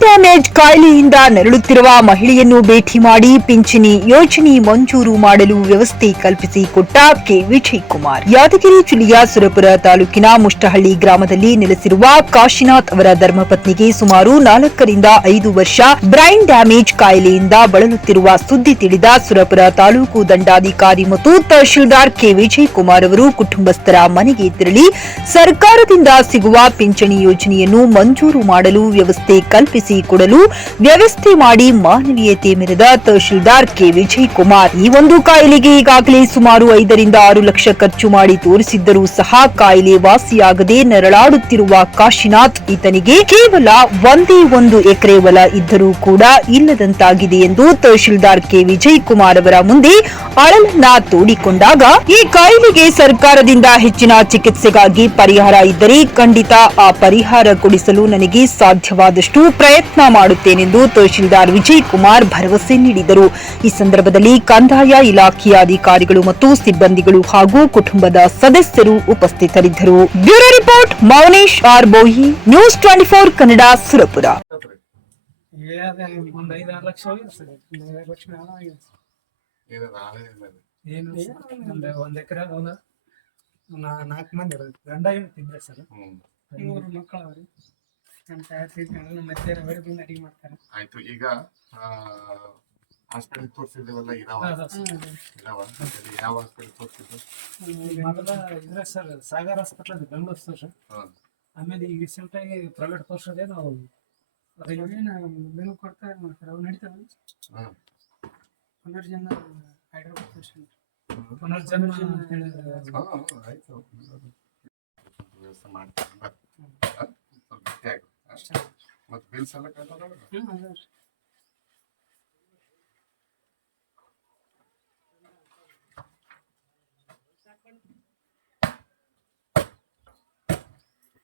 Damage ಕಾಯಿಲೆಯಿಂದ ನರಳುತ್ತಿರುವ ಮಹಿಳೆಯನ್ನು ಭೇಟಿ ಮಾಡಿ ಪಿಂಚಣಿ ಯೋಜನೆ ಮಂಜೂರು ಮಾಡಲು ವ್ಯವಸ್ಥೆ ಕಲ್ಪಿಸಿ ಕೊಟ್ಟ ಕೆ. ವಿಜಯ್ ಕುಮಾರ್ ಯಾದಗಿರಿ ಜಿಲ್ಲೆಯ ಸುರಪುರ ತಾಲೂಕಿನ ಮುಷ್ಟಹಳ್ಳಿ ಗ್ರಾಮದಲ್ಲಿ ನೆಲೆಸಿರುವ ಕಾಶಿನಾಥ್ ಅವರ ಧರ್ಮಪತ್ನಿಗೆ ಸುಮಾರು ನಾಲ್ಕರಿಂದ ಐದು ವರ್ಷ ಬ್ರೈನ್ ಡ್ಯಾಮೇಜ್ ಕಾಯಿಲೆಯಿಂದ ಬಳಲುತ್ತಿರುವ ಸುದ್ದಿ ತಿಳಿದ ಸುರಪುರ ತಾಲೂಕು ದಂಡಾಧಿಕಾರಿ ಮತ್ತು ತಹಶೀಲ್ದಾರ್ ಕೆ. ವಿಜಯ್ ಕುಮಾರ್ ಅವರು ಕುಟುಂಬಸ್ಥರ ಮನೆಗೆ ತೆರಳಿ ಸರ್ಕಾರದಿಂದ ಸಿಗುವ ಪಿಂಚಣಿ ಯೋಜನೆಯನ್ನು ಮಂಜೂರು ಮಾಡಲು ವ್ಯವಸ್ಥೆ ಕಲ್ಪಿಸಿ ಕೊಡಲು ವ್ಯವಸ್ಥೆ ಮಾಡಿ ಮಾನವೀಯತೆ ಮೆರೆದ ತಹಶೀಲ್ದಾರ್ ಕೆ ವಿಜಯ್ ಕುಮಾರ್ ಈ ಒಂದು ಕಾಯಿಲೆಗೆ ಈಗಾಗಲೇ ಸುಮಾರು ಐದರಿಂದ ಆರು ಲಕ್ಷ ಖರ್ಚು ಮಾಡಿ ತೋರಿಸಿದ್ದರೂ ಸಹ ಕಾಯಿಲೆ ವಾಸಿಯಾಗದೆ ನರಳಾಡುತ್ತಿರುವ ಕಾಶಿನಾಥ್ ಈತನಿಗೆ ಕೇವಲ ಒಂದೇ ಒಂದು ಎಕರೆ ಹೊಲ ಇದ್ದರೂ ಕೂಡ ಇಲ್ಲದಂತಾಗಿದೆ ಎಂದು ತಹಶೀಲ್ದಾರ್ ಕೆ ವಿಜಯ್ ಕುಮಾರ್ ಅವರ ಮುಂದೆ ಅಳಲನ್ನ ತೋಡಿಕೊಂಡಾಗ, ಈ ಕಾಯಿಲೆಗೆ ಸರ್ಕಾರದಿಂದ ಹೆಚ್ಚಿನ ಚಿಕಿತ್ಸೆಗಾಗಿ ಪರಿಹಾರ ಇದ್ದರೆ ಖಂಡಿತ ಆ ಪರಿಹಾರ ಕೊಡಿಸಲು ನನಗೆ ಸಾಧ್ಯವಾದಷ್ಟು ಪ್ರಯತ್ನ ಮಾಡುತ್ತೇನೆಂದು ತಹಶೀಲ್ದಾರ್ ವಿಜಯ್ ಕುಮಾರ್ ಭರವಸೆ ನೀಡಿದರು ಈ ಸಂದರ್ಭದಲ್ಲಿ ಕಂದಾಯ ಇಲಾಖೆಯ ಅಧಿಕಾರಿಗಳು ಮತ್ತು ಸಿಬ್ಬಂದಿಗಳು ಹಾಗೂ ಕುಟುಂಬದ ಸದಸ್ಯರು ಉಪಸ್ಥಿತರಿದ್ದರು bureau report Mounesh R ಬೋಹಿ news twenty four Kannada Surapura ಒಂದ್ ಎಕರೆ ನಾಲ್ಕು ಮಂದಿ ಗಂಡ ಇರ್ತಿದ್ರೆ ಸರ್. ಮೂರು ಮಕ್ಕಳು ಅವ್ರಿ ನಮ್ಮ ಮತ್ತೆ ಬಂದು ಅಡಿಗೆ ಮಾಡ್ತಾರೆ. ಆಯ್ತು ಈಗ ಹಾಸ್ಪಿಟಲ್ ತೋರಿಸಿದೆವಲ್ಲ ಇರಾವ? ಇರಾವ? ಯಾವ ಹಾಸ್ಪಿಟಲ್ ತೋರಿಸಿದ್ದು? ಇದ್ರ ಸರ್ ಸಾಗರ್ ಹಾಸ್ಪಿಟಲ್ ಅದು ಬೆಂಗಳೂರು ಸರ್. ಆಮೇಲೆ ಈಗ ರೀಸೆಂಟ್ ಆಗಿ ಪ್ರೈವೇಟ್ ತೋರಿಸೋದೇ ನಾವು ಮೆನು ಕೊಡ್ತಾ ಮಾಡ್ತಾರೆ. ಅವು ನಡೀತಾವೆ. ಪುನರ್ಜನ್ಮ ಹೈದ್ರಾಬಾದ್ ಪೇಷಂಟ್ ಹ್ಮ್. ಪುನರ್ಜನ್ಮ ಆಯ್ತು. ವ್ಯವಸ್ಥೆ ಮಾಡ್ತೀನಿ ಬಾ. ಹಾ? ಸ್ವಲ್ಪ ಗಟ್ಟಿ ಆಗು. ಹಾ? ಮತ್ತೆ ಬಿಲ್ಸ್ ಎಲ್ಲ ಕಟ್ಟೋದಲ್ಲ? ಹ್ಮ್, ಅದೇ ರೀ.